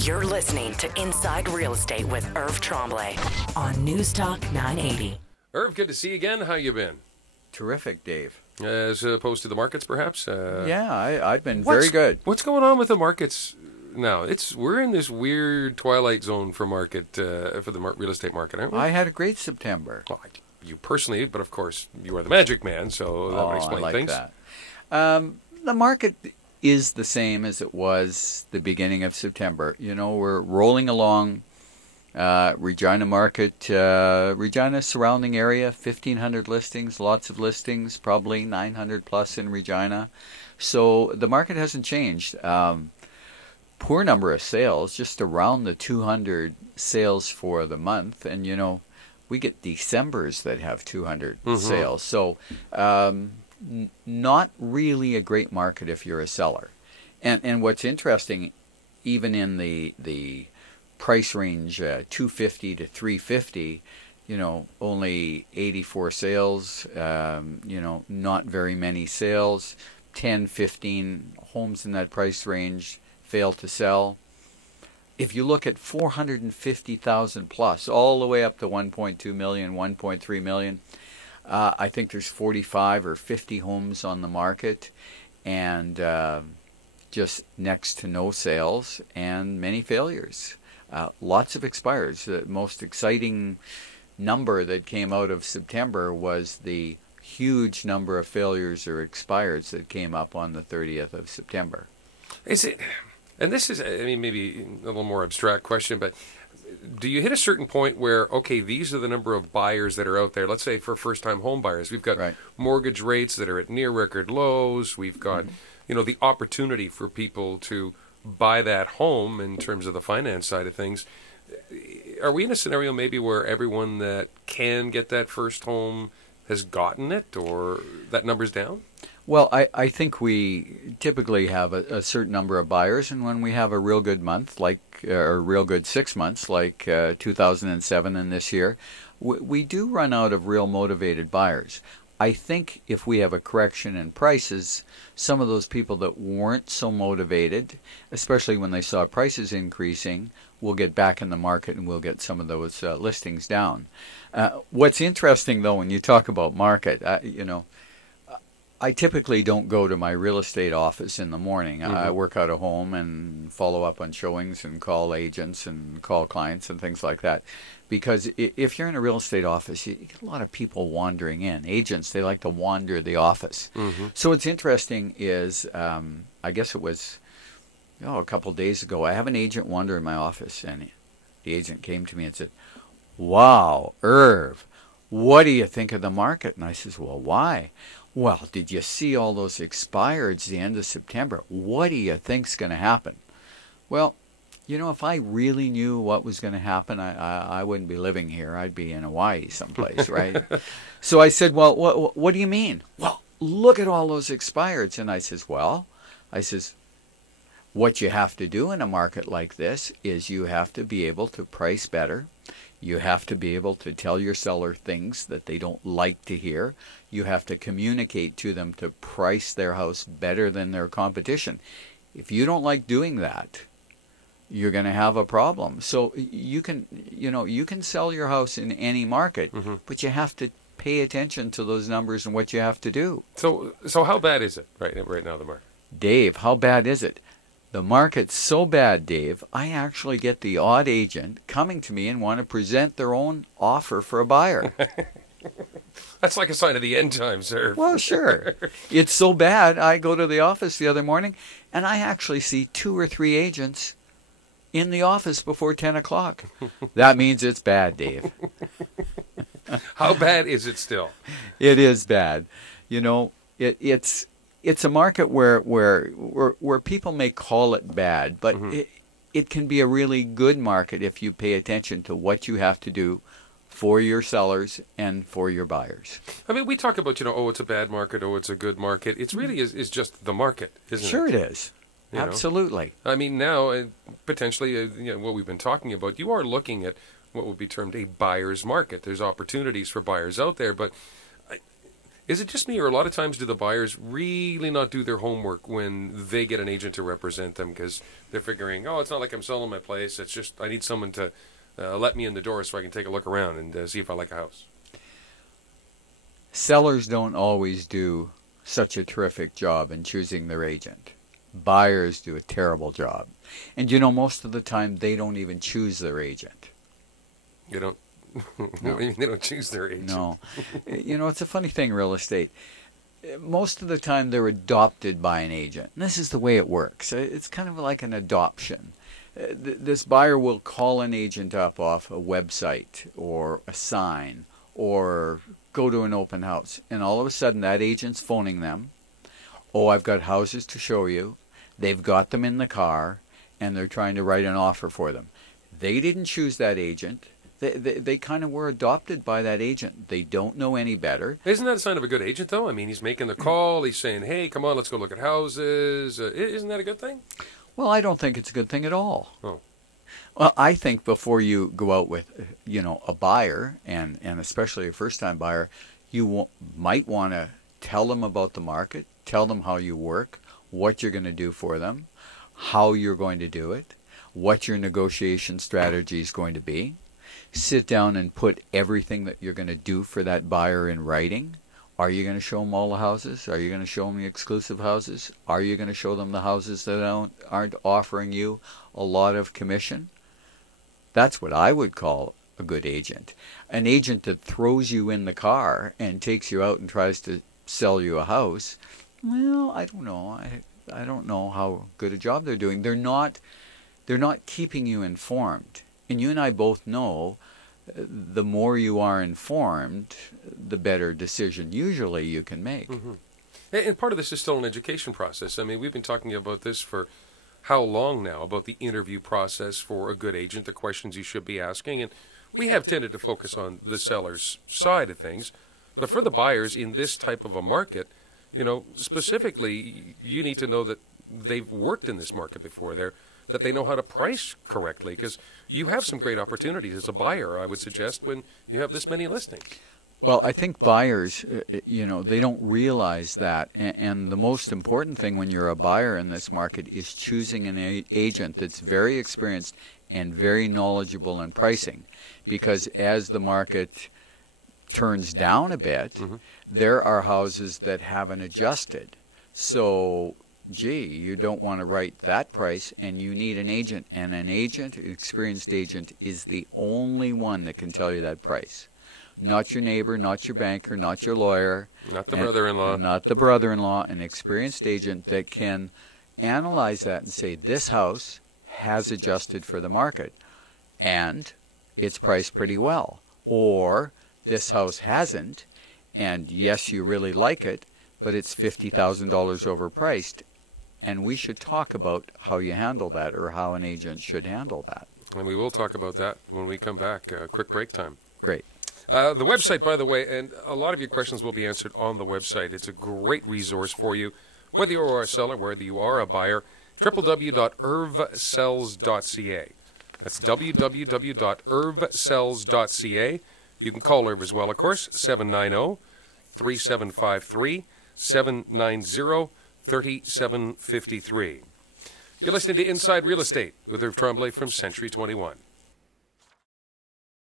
You're listening to Inside Real Estate with Irv Tremblay on Newstalk 980. Irv, good to see you again. How you been? Terrific, Dave. As opposed to the markets, perhaps? I've been very good. What's going on with the markets now? We're in this weird twilight zone for the real estate market, aren't we? I had a great September. Well, you personally, but of course you are the magic man, so that would explain I like things. That. The market is the same as it was the beginning of September. You know, we're rolling along. Regina market, Regina surrounding area, 1,500 listings, lots of listings, probably 900 plus in Regina. So the market hasn't changed. Poor number of sales, just around the 200 sales for the month. And, you know, we get Decembers that have 200 sales. So not really a great market if you're a seller. And what's interesting, even in the price range 250 to 350, you know, only 84 sales, you know, not very many sales, 10, 15 homes in that price range fail to sell. If you look at 450,000 plus, all the way up to 1.2 million, 1.3 million, I think there's 45 or 50 homes on the market, and just next to no sales and many failures. Lots of expireds. The most exciting number that came out of September was the huge number of failures or expireds that came up on the 30th of September. Is it, and this is, I mean, maybe a little more abstract question, but do you hit a certain point where, okay, these are the number of buyers that are out there? Let's say for first-time home buyers, we've got mortgage rates that are at near record lows. We've got, you know, the opportunity for people to buy that home in terms of the finance side of things. Are we in a scenario maybe where everyone that can get that first home has gotten it, or that number's down? Well, I think we typically have a certain number of buyers, and when we have a real good month, like a real good 6 months, like 2007 and this year, we do run out of real motivated buyers. I think if we have a correction in prices, some of those people that weren't so motivated, especially when they saw prices increasing, will get back in the market and we'll get some of those listings down. What's interesting, though, when you talk about market, you know, I typically don't go to my real estate office in the morning. I work out of home and follow up on showings and call agents and call clients and things like that. Because if you're in a real estate office, you get a lot of people wandering in. Agents, they like to wander the office. So what's interesting is, I guess it was a couple of days ago, I have an agent wander in my office, and the agent came to me and said, "Wow, Irv, what do you think of the market?" And I says, "Well, why?" "Well, did you see all those expireds the end of September? What do you think's going to happen?" Well, you know, if I really knew what was going to happen, I wouldn't be living here. I'd be in Hawaii someplace, right? So I said, "Well, what do you mean?" "Well, look at all those expireds." And I says, what you have to do in a market like this is you have to be able to price better. You have to be able to tell your seller things that they don't like to hear. You have to communicate to them to price their house better than their competition. If you don't like doing that, you're going to have a problem. So you can sell your house in any market, but you have to pay attention to those numbers and what you have to do. So how bad is it right now, the market? Dave, how bad is it? The market's so bad, Dave, I actually get the odd agent coming to me and want to present their own offer for a buyer. That's like a sign of the end times, sir. Well, sure. It's so bad, I go to the office the other morning, and I actually see 2 or 3 agents in the office before 10 o'clock. That means it's bad, Dave. How bad is it still? It is bad. You know, it's a market where people may call it bad, but it can be a really good market if you pay attention to what you have to do for your sellers and for your buyers. I mean, we talk about, it's a bad market, it's a good market. It really is just the market, isn't it? Sure it is. Absolutely. I mean, now, potentially, what we've been talking about, you are looking at what would be termed a buyer's market. There's opportunities for buyers out there, but Is it just me, or a lot of times do the buyers really not do their homework when they get an agent to represent them because they're figuring, oh, it's not like I'm selling my place. It's just I need someone to let me in the door so I can take a look around and see if I like a house. Sellers don't always do such a terrific job in choosing their agent. Buyers do a terrible job. And most of the time they don't even choose their agent. You don't? No. They don't choose their agent. No. It's a funny thing, real estate. Most of the time they're adopted by an agent. And this is the way it works. It's kind of like an adoption. This buyer will call an agent up off a website or a sign or go to an open house. And all of a sudden that agent's phoning them. Oh, I've got houses to show you. They've got them in the car, and they're trying to write an offer for them. They didn't choose that agent. They kind of were adopted by that agent. They don't know any better. Isn't that a sign of a good agent, though? I mean, he's making the call. He's saying, hey, come on, let's go look at houses. Isn't that a good thing? Well, I don't think it's a good thing at all. Oh. Well, I think before you go out with, a buyer, and especially a first-time buyer, you might want to tell them about the market, tell them how you work, what you're going to do for them, how you're going to do it, what your negotiation strategy is going to be. Sit down and put everything that you're going to do for that buyer in writing. Are you going to show them all the houses? Are you going to show them the exclusive houses? Are you going to show them the houses that aren't offering you a lot of commission? That's what I would call a good agent. An agent that throws you in the car and takes you out and tries to sell you a house, well, I don't know. I don't know how good a job they're doing. They're not keeping you informed. And you and I both know the more you are informed, the better decision usually you can make. Mm-hmm. And part of this is still an education process. I mean, we've been talking about this for how long now, about the interview process for a good agent, the questions you should be asking. And we have tended to focus on the seller's side of things. But for the buyers in this type of a market, specifically, you need to know that they've worked in this market before. That they know how to price correctly, because you have some great opportunities as a buyer, I would suggest, when you have this many listings. Well, I think buyers, they don't realize that. And the most important thing when you're a buyer in this market is choosing an agent that's very experienced and very knowledgeable in pricing. Because as the market turns down a bit, there are houses that haven't adjusted. So, you don't want to write that price, and you need an agent. And an experienced agent, is the only one that can tell you that price. Not your neighbor, not your banker, not your lawyer. Not the brother-in-law. Not the brother-in-law. An experienced agent that can analyze that and say, this house has adjusted for the market, and it's priced pretty well. Or, this house hasn't, and yes, you really like it, but it's $50,000 overpriced. And we should talk about how you handle that, or how an agent should handle that. And we will talk about that when we come back. Quick break time. Great. The website, by the way, and a lot of your questions will be answered on the website. It's a great resource for you, whether you are a seller, whether you are a buyer. www.irvsells.ca. That's www.irvsells.ca. You can call Irv as well, of course, 790-3753, 790-3753. You're listening to Inside Real Estate with Irv Tremblay from Century 21.